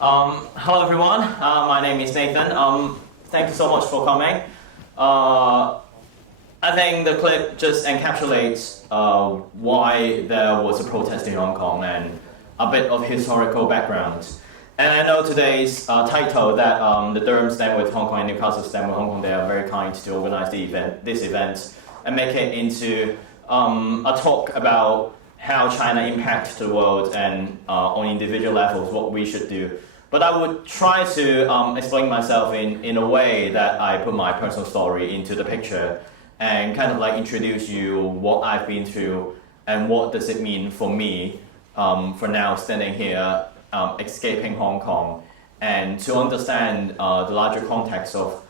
Hello everyone, my name is Nathan. Thank you so much for coming. I think the clip just encapsulates why there was a protest in Hong Kong and a bit of historical background. And I know today's title that the Durham Stands with Hong Kong and Newcastle Stands with Hong Kong, they are very kind to organize this event and make it into a talk about how China impacts the world and on individual levels what we should do. But I would try to explain myself in a way that I put my personal story into the picture and kind of like introduce you what I've been through and what does it mean for me for now standing here escaping Hong Kong and to understand the larger context of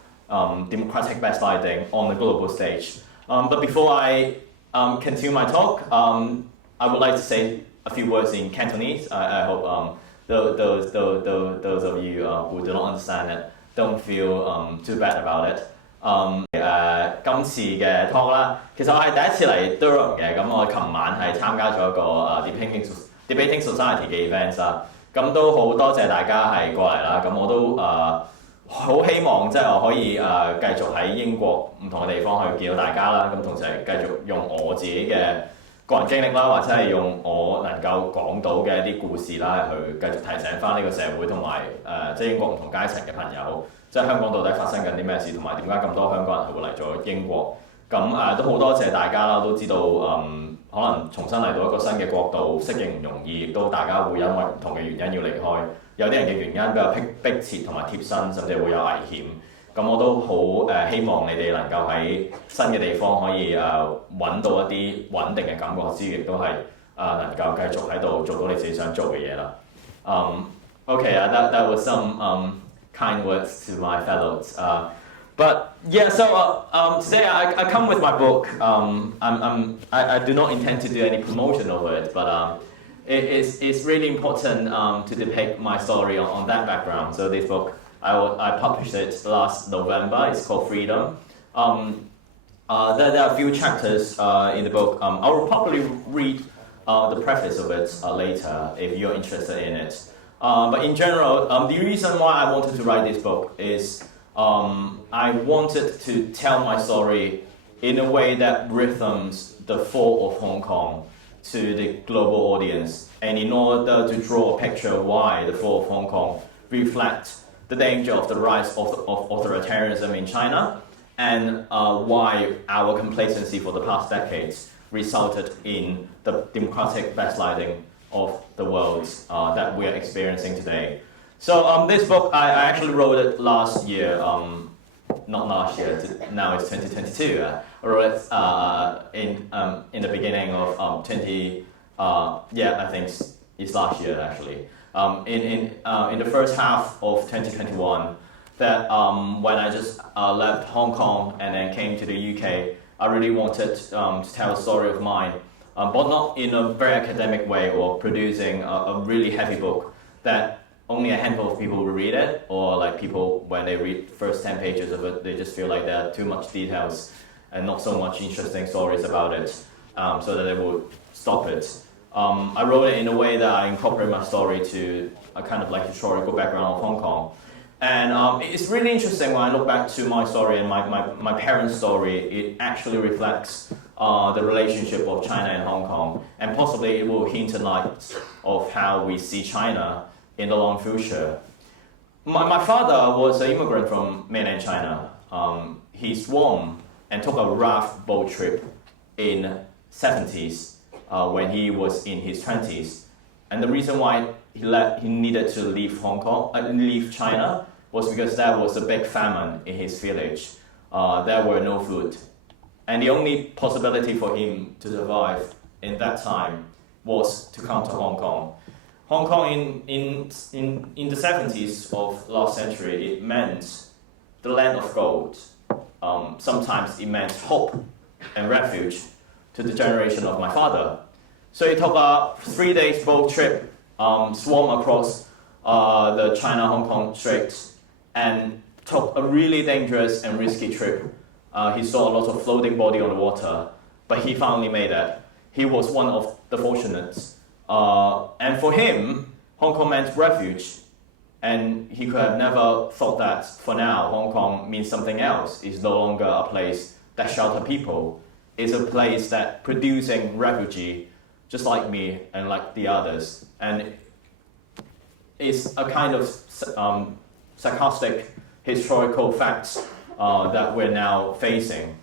democratic backsliding on the global stage. But before I continue my talk, I would like to say a few words in Cantonese. I hope those of you who do not understand it don't feel too bad about it. 今次嘅 talk 啦，其實我係第一次嚟 Durham 嘅，咁我琴晚係參加咗一個debating society 嘅 event 啦，咁都好多謝大家係過嚟啦，咁我都好希望即係我可以繼續喺英國唔同嘅地方去見到大家啦，咁同時係繼續用我自己嘅個人經歷啦，或者係用我能夠講到嘅一啲故事啦，去繼續提醒翻呢個社會同埋即係英國唔同階層嘅朋友，即係香港到底發生緊啲咩事，同埋點解咁多香港人係會嚟咗英國？咁都好多謝大家啦，都知道可能重新嚟到一個新嘅國度，適應唔容易，亦都大家會因為唔同嘅原因要離開，有啲人嘅原因比較迫切同埋貼身，甚至會有危險。咁我都好希望你哋能夠喺新嘅地方可以揾到一啲穩定嘅感覺之餘，亦都係能夠繼續喺度做到你自己想做嘅嘢啦。Okay, that was some kind words to my fellows. But yeah, so today I come with my book. I do not intend to do any promotion of it, but it's really important to depict my story on that background. So this book, I published it last November. It's called Freedom. There are a few chapters in the book. I will probably read the preface of it later if you're interested in it. But in general, the reason why I wanted to write this book is I wanted to tell my story in a way that rhythms the fall of Hong Kong to the global audience, and in order to draw a picture of why the fall of Hong Kong reflects the danger of the rise of authoritarianism in China, and why our complacency for the past decades resulted in the democratic backsliding of the world that we are experiencing today. So this book, I actually wrote it last year, not last year, now it's 2022. I wrote it in the beginning of I think it's last year actually. In the first half of 2021, that when I just left Hong Kong and then came to the UK, I really wanted to tell a story of mine, but not in a very academic way or producing a really heavy book that only a handful of people will read it, or like people, when they read the first 10 pages of it, they just feel like there are too much details and not so much interesting stories about it, so that they will stop it. I wrote it in a way that I incorporate my story to a kind of like historical background of Hong Kong. And it's really interesting when I look back to my story and my parents' story, it actually reflects the relationship of China and Hong Kong, and possibly it will hint a light of how we see China in the long future. My father was an immigrant from mainland China. He swam and took a raft boat trip in 70s when he was in his 20s. And the reason why he needed to leave leave China was because there was a big famine in his village. There were no food. And the only possibility for him to survive in that time was to come to Hong Kong. Hong Kong in the 70s of last century, it meant the land of gold. Sometimes it meant hope and refuge to the generation of my father. So he took a 3 days boat trip, swam across the China-Hong Kong Straits, and took a really dangerous and risky trip. He saw a lot of floating body on the water, but he finally made it. He was one of the fortunates. And for him, Hong Kong meant refuge. And he could have never thought that for now, Hong Kong means something else. It's no longer a place that shelters people. It's a place that producing refugee, just like me and like the others. And it's a kind of sarcastic historical facts that we're now facing.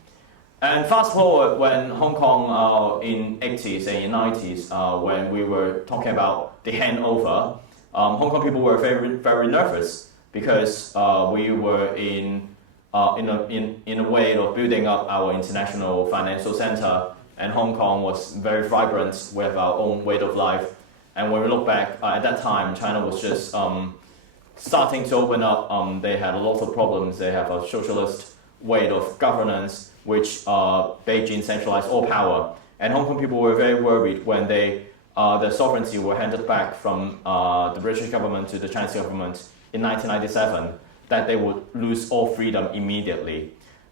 And fast forward when Hong Kong in 80s and in 90s, when we were talking about the handover, Hong Kong people were very, very nervous because we were in a way of building up our international financial center, and Hong Kong was very vibrant with our own way of life. And when we look back, at that time, China was just starting to open up. They had a lot of problems. They have a socialist way of governance, which Beijing centralized all power. And Hong Kong people were very worried when the sovereignty were handed back from the British government to the Chinese government in 1997, that they would lose all freedom immediately.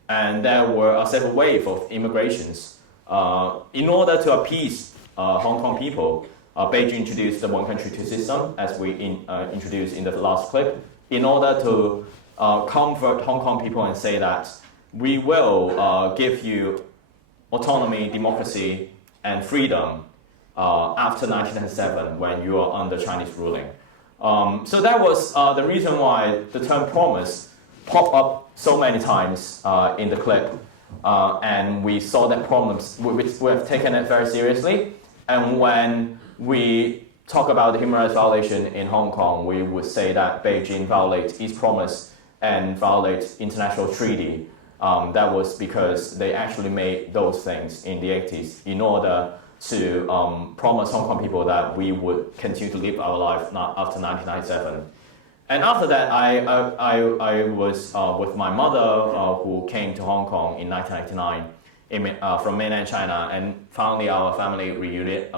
And there were a several waves of immigrations. In order to appease Hong Kong people, Beijing introduced the one country, two system, as we introduced in the last clip, in order to comfort Hong Kong people and say that we will give you autonomy, democracy, and freedom after 1997 when you are under Chinese ruling. So that was the reason why the term promise popped up so many times in the clip. And we saw that promise, we have taken it very seriously. And when we talk about the human rights violation in Hong Kong, we would say that Beijing violates its promise and violates international treaty. That was because they actually made those things in the 80s in order to promise Hong Kong people that we would continue to live our life after 1997. And after that, I was with my mother, who came to Hong Kong in 1999 from mainland China, and finally our family reunited.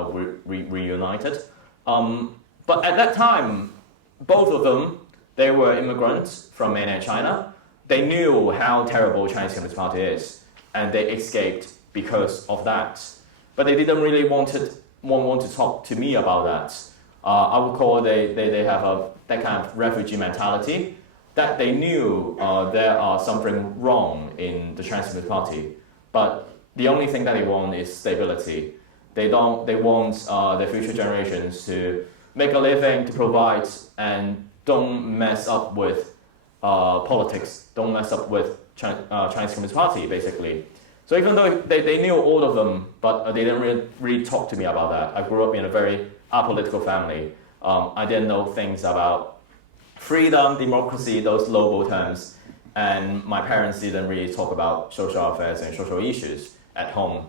But at that time, both of them, they were immigrants from mainland China. They knew how terrible Chinese Communist Party is, and they escaped because of that. But they didn't really want to talk to me about that. I would call they have that kind of refugee mentality, that they knew there are something wrong in the Chinese Communist Party, but the only thing that they want is stability. They want their future generations to make a living, to provide, and don't mess up with politics, don't mess up with Chinese Communist Party, basically. So even though they knew all of them, but they didn't really talk to me about that. I grew up in a very apolitical family. I didn't know things about freedom, democracy, those global terms, and my parents didn't really talk about social affairs and social issues at home.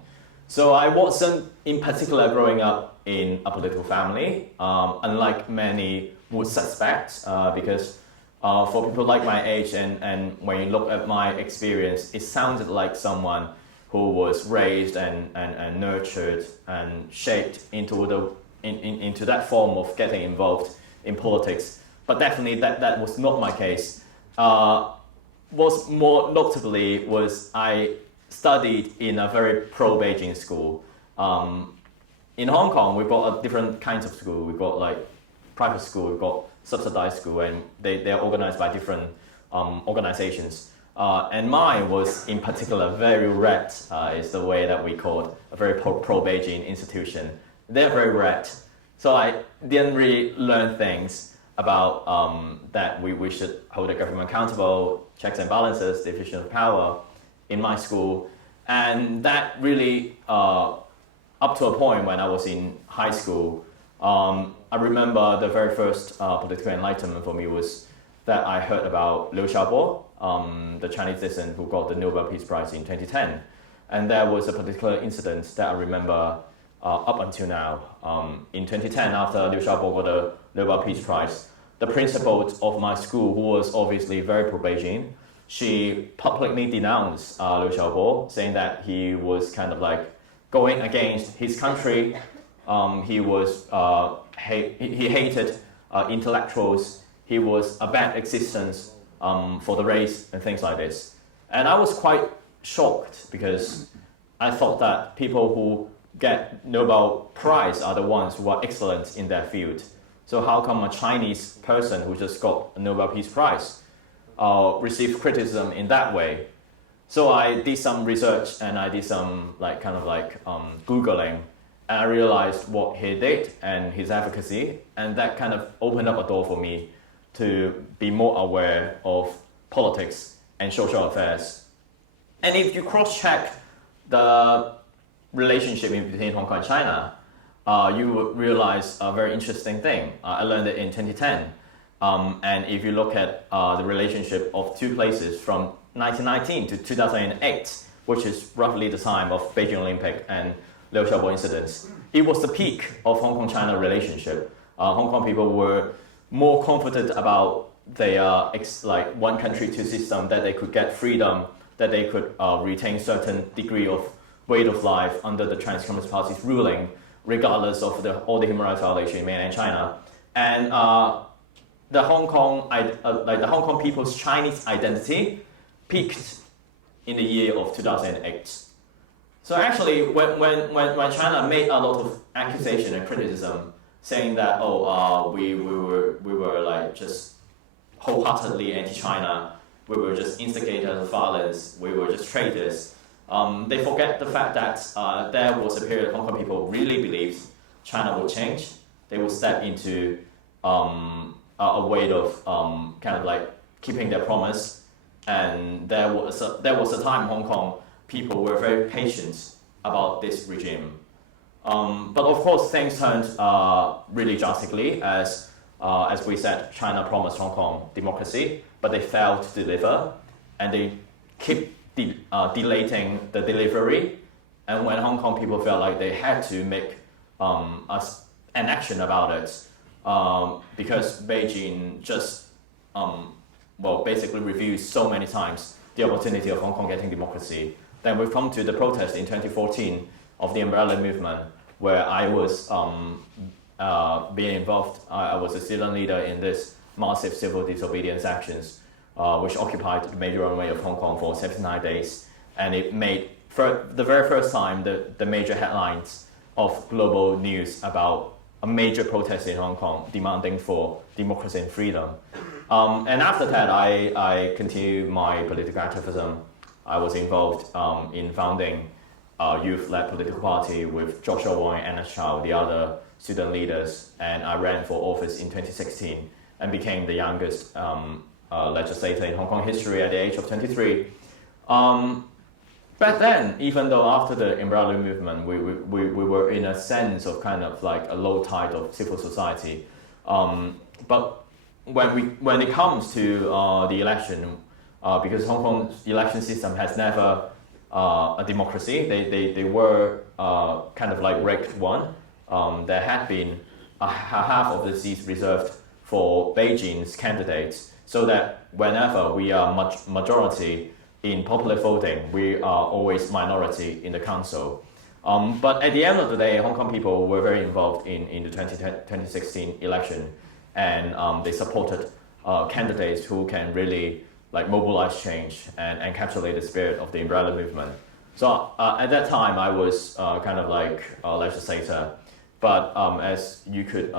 So I wasn't in particular growing up in a political family, unlike many would suspect, because for people like my age and when you look at my experience, it sounded like someone who was raised and nurtured and shaped into that form of getting involved in politics. But definitely that was not my case. What's more notably was I studied in a very pro-Beijing school. In Hong Kong, we've got different kinds of school. We've got like private school, we've got subsidized school, and they are organized by different organizations. And mine was in particular very red, is the way that we call it, a very pro-Beijing institution. They're very red. So I didn't really learn things about that we should hold the government accountable, checks and balances, division of power in my school. And that really, up to a point when I was in high school, I remember the very first political enlightenment for me was that I heard about Liu Xiaobo, the Chinese citizen who got the Nobel Peace Prize in 2010. And there was a particular incident that I remember up until now. In 2010, after Liu Xiaobo got the Nobel Peace Prize, the principal of my school, who was obviously very pro-Beijing, she publicly denounced Liu Xiaobo, saying that he was kind of like going against his country. He was he hated intellectuals. He was a bad existence for the race and things like this. And I was quite shocked because I thought that people who get Nobel Prize are the ones who are excellent in their field. So how come a Chinese person who just got a Nobel Peace Prize received criticism in that way? So I did some research and I did some Googling, and I realized what he did and his advocacy, and that kind of opened up a door for me to be more aware of politics and social affairs. And if you cross-check the relationship between Hong Kong and China, you would realize a very interesting thing. I learned it in 2010. And if you look at the relationship of two places from 1919 to 2008, which is roughly the time of Beijing Olympic and Liu Xiaobo incidents, it was the peak of Hong Kong-China relationship. Hong Kong people were more confident about their one country, two system, that they could get freedom, that they could retain certain degree of way of life under the Chinese Communist Party's ruling, regardless of all the human rights violations in mainland China. And the Hong Kong people's Chinese identity peaked in the year of 2008. So actually, when China made a lot of accusation and criticism, saying that we were like just wholeheartedly anti-China, we were just instigators of violence, we were just traitors. They forget the fact that there was a period Hong Kong people really believed China would change. They would step into a way of keeping their promise. And there was a time Hong Kong people were very patient about this regime. But of course, things turned really drastically as we said, China promised Hong Kong democracy, but they failed to deliver, and they keep delaying the delivery. And when Hong Kong people felt like they had to make an action about it, because Beijing just basically refused so many times the opportunity of Hong Kong getting democracy. Then we've come to the protest in 2014 of the Umbrella Movement, where I was being involved. I was a student leader in this massive civil disobedience actions, which occupied the major runway of Hong Kong for 79 days. And it made, for the very first time, the major headlines of global news about a major protest in Hong Kong demanding for democracy and freedom. And after that, I continued my political activism. I was involved in founding a youth-led political party with Joshua Wong and Anna Chow, the other student leaders, and I ran for office in 2016 and became the youngest legislator in Hong Kong history at the age of 23. Back then, even though after the Umbrella Movement, we were in a sense of kind of like a low tide of civil society. But when it comes to the election, because Hong Kong's election system has never a democracy, they were kind of like rigged one. There had been half of the seats reserved for Beijing's candidates, so that whenever we are majority in popular voting, we are always minority in the council. But at the end of the day, Hong Kong people were very involved in the 2016 election, and they supported candidates who can really like mobilize change and encapsulate the spirit of the Umbrella Movement. So at that time, I was kind of like a legislator, but as you could,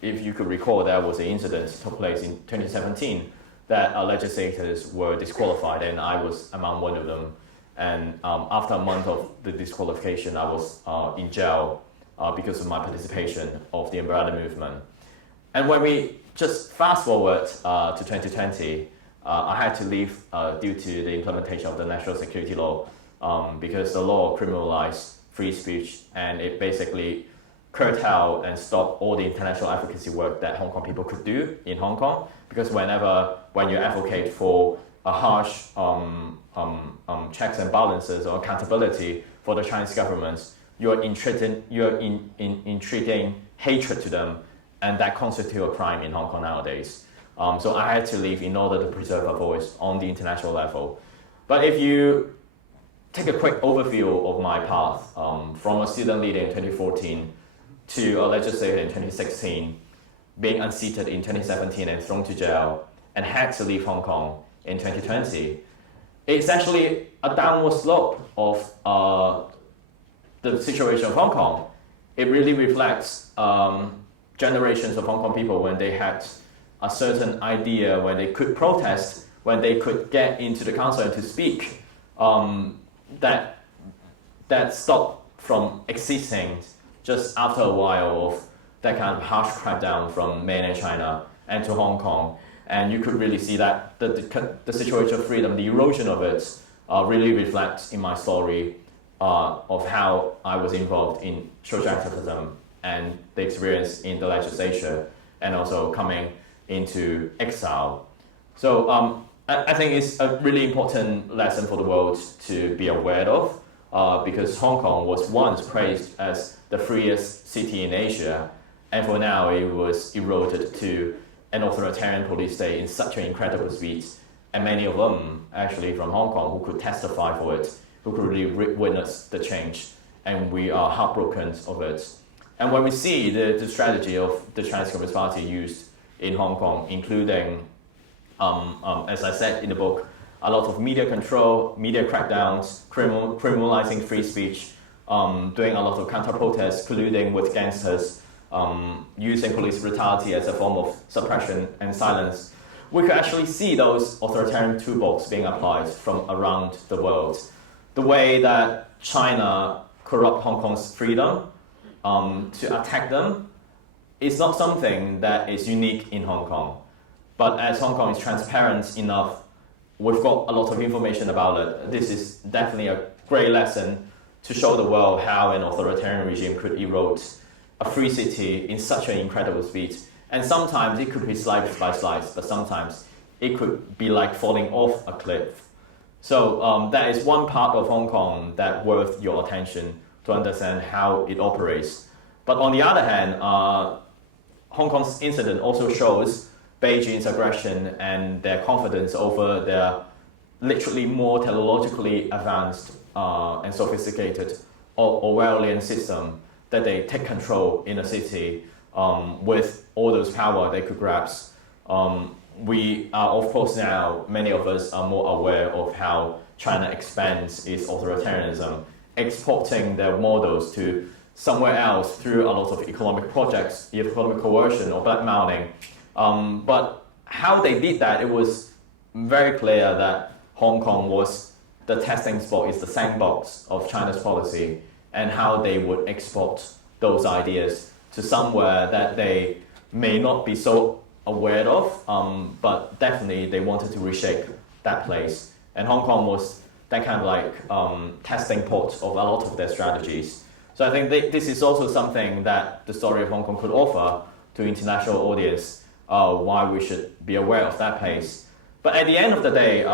if you could recall, there was an incident that took place in 2017 that legislators were disqualified, and I was among one of them. And after a month of the disqualification, I was in jail because of my participation of the Umbrella Movement. And when we just fast forward to 2020, I had to leave due to the implementation of the national security law because the law criminalized free speech, and it basically curtailed and stopped all the international advocacy work that Hong Kong people could do in Hong Kong. Because when you advocate for a harsh checks and balances or accountability for the Chinese government, you're entreating hatred to them, and that constitutes a crime in Hong Kong nowadays. So I had to leave in order to preserve a voice on the international level. But if you take a quick overview of my path, from a student leader in 2014 to a legislator in 2016, being unseated in 2017 and thrown to jail, and had to leave Hong Kong in 2020, it's actually a downward slope of the situation of Hong Kong. It really reflects generations of Hong Kong people, when they had a certain idea, when they could protest, when they could get into the council and to speak, that stopped from existing just after a while of that kind of harsh crackdown from mainland China and to Hong Kong. And you could really see that the situation of freedom, the erosion of it, really reflects in my story of how I was involved in social activism and the experience in the legislature and also coming into exile. So I think it's a really important lesson for the world to be aware of, because Hong Kong was once praised as the freest city in Asia, and for now it was eroded to an authoritarian police state in such an incredible speed, and many of them actually from Hong Kong who could testify for it, who could really witness the change, and we are heartbroken of it. And when we see the strategy of the Chinese Communist Party used in Hong Kong, including, as I said in the book, a lot of media control, media crackdowns, criminalizing free speech, doing a lot of counter-protests, colluding with gangsters, using police brutality as a form of suppression and silence, we could actually see those authoritarian toolbox being applied from around the world. The way that China corrupt Hong Kong's freedom to attack them is not something that is unique in Hong Kong. But as Hong Kong is transparent enough, we've got a lot of information about it. This is definitely a great lesson to show the world how an authoritarian regime could erode a free city in such an incredible speed. And sometimes it could be slice by slice, but sometimes it could be like falling off a cliff. So that is one part of Hong Kong that worth your attention to understand how it operates. But on the other hand, Hong Kong's incident also shows Beijing's aggression and their confidence over their literally more technologically advanced and sophisticated Orwellian system, that they take control in a city with all those power they could grasp. We are, of course, now, many of us are more aware of how China expands its authoritarianism, exporting their models to somewhere else through a lot of economic projects, economic coercion or blackmailing. But how they did that, it was very clear that Hong Kong was the testing spot, is the sandbox of China's policy, and how they would export those ideas to somewhere that they may not be so aware of, but definitely they wanted to reshape that place. And Hong Kong was that kind of like testing pot of a lot of their strategies. So I think this is also something that the story of Hong Kong could offer to international audience, why we should be aware of that place. But at the end of the day,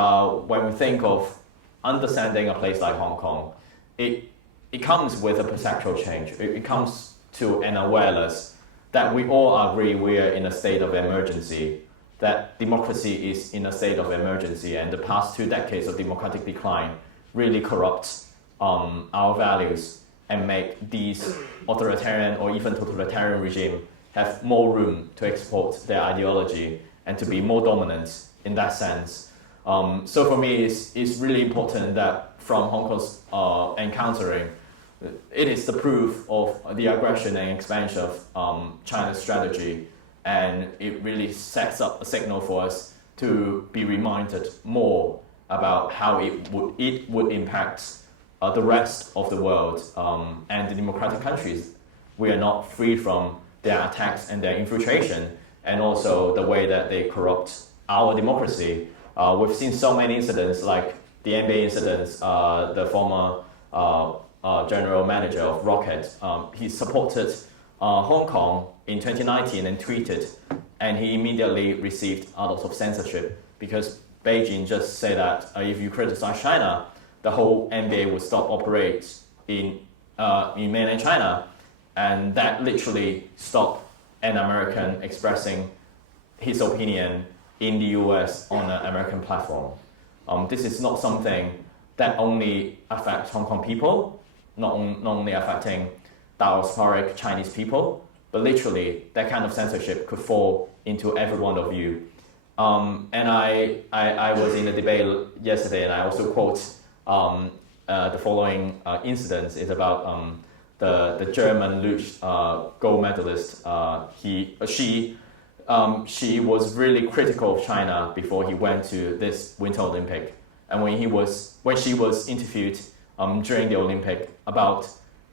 when we think of understanding a place like Hong Kong, it comes with a perceptual change. It comes to an awareness that we all agree we are in a state of emergency, that democracy is in a state of emergency, and the past 2 decades of democratic decline really corrupt our values and make these authoritarian or even totalitarian regime have more room to export their ideology and to be more dominant in that sense. So for me, it's really important that from Hong Kong's encountering, it is the proof of the aggression and expansion of China's strategy, and it really sets up a signal for us to be reminded more about how it would impact the rest of the world and the democratic countries. We are not free from their attacks and their infiltration, and also the way that they corrupt our democracy. We've seen so many incidents, like the NBA incidents, the former general manager of Rocket, he supported Hong Kong in 2019 and tweeted, and he immediately received a lot of censorship because Beijing just said that if you criticize China, the whole NBA would stop operating in mainland China, and that literally stopped an American expressing his opinion in the US on an American platform. This is not something that only affects Hong Kong people, not only affecting diasporic Chinese people, but literally that kind of censorship could fall into every one of you. And I was in a debate yesterday, and I also quote the following incidents. It's about the German luge gold medalist, she was really critical of China before he went to this Winter Olympic. And when she was interviewed during the Olympic about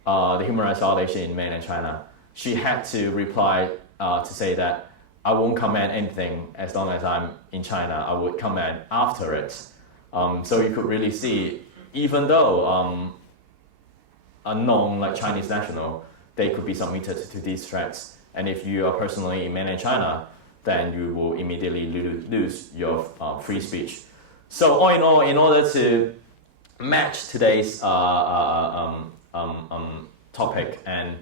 the human rights violation in mainland China, she had to reply to say that I won't comment anything as long as I'm in China. I would comment after it. So you could really see, even though a known Chinese national, they could be submitted to these threats. And if you are personally in mainland China, then you will immediately lose your free speech. So all in all, in order to match today's topic, and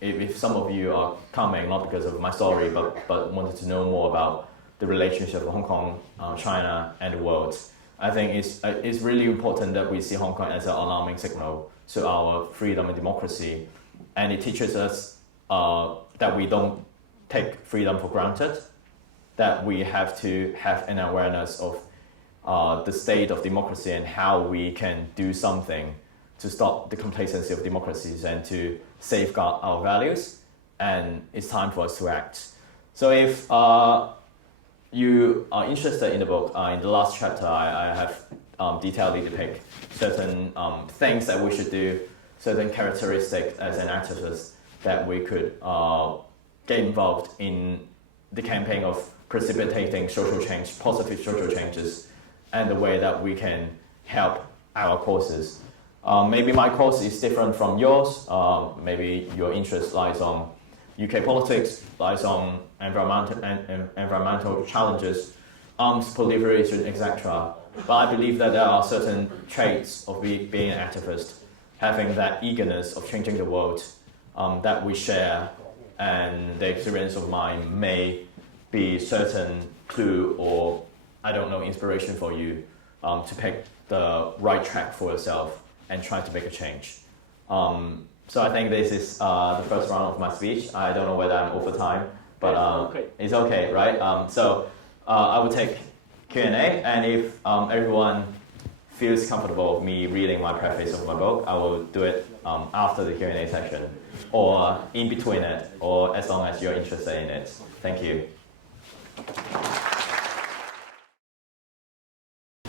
if some of you are coming not because of my story, but wanted to know more about the relationship of Hong Kong, China, and the world, I think it's really important that we see Hong Kong as an alarming signal to our freedom and democracy, and it teaches us that we don't take freedom for granted, that we have to have an awareness of the state of democracy and how we can do something to stop the complacency of democracies and to safeguard our values, and it's time for us to act. So if you are interested in the book, in the last chapter I have detailedly depict certain things that we should do, certain characteristics as an activist that we could get involved in the campaign of precipitating social change, positive social changes, and the way that we can help our causes. Maybe my cause is different from yours. Maybe your interest lies on UK politics, lies on environmental challenges, arms proliferation, etc. But I believe that there are certain traits of being an activist, having that eagerness of changing the world that we share, and the experience of mine may be certain clue or, I don't know, inspiration for you to pick the right track for yourself and try to make a change. So I think this is the first round of my speech. I don't know whether I'm over time, but it's okay, right? So I will take Q&A, and if everyone feels comfortable with me reading my preface of my book, I will do it after the Q&A session, or in between it, or as long as you're interested in it. Thank you.